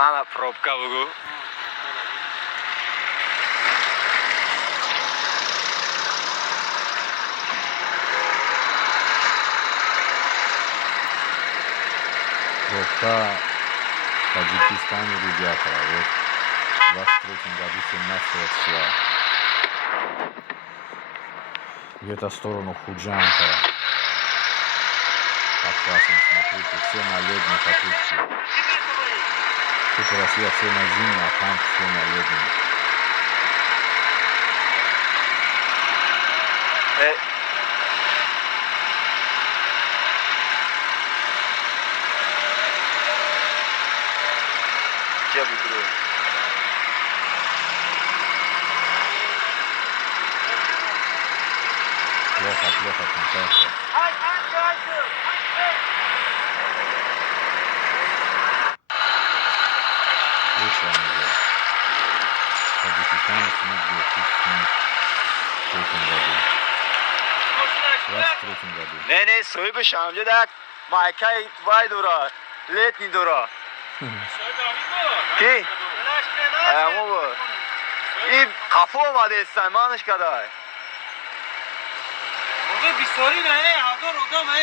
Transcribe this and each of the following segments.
همه پروبکا بگو. Пробка Таджикистан и ребята. Вот в 23 году 17 числа. Где-то в сторону Худжанка. Как классно, смотрите, все на ледной катушке. Тут Россия все на зимней, а там все на ледной. Где выиграю? Плохо кончается. Лучше он уже. Таджикистан снег был в 2003 году. В 23 году. نه سوی به شمجه دک مایکای وای دورا لیت نی دورا کی؟ ایمو با این کافو آمده استن مانش کدای اوده بیساری نه هزار اوده نه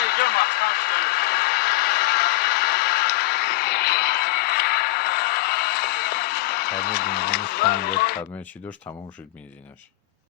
اینجا مخصوص شده تبمه بنزینش 5 لیتر تبمه چی داشت تمام شد بنزینش.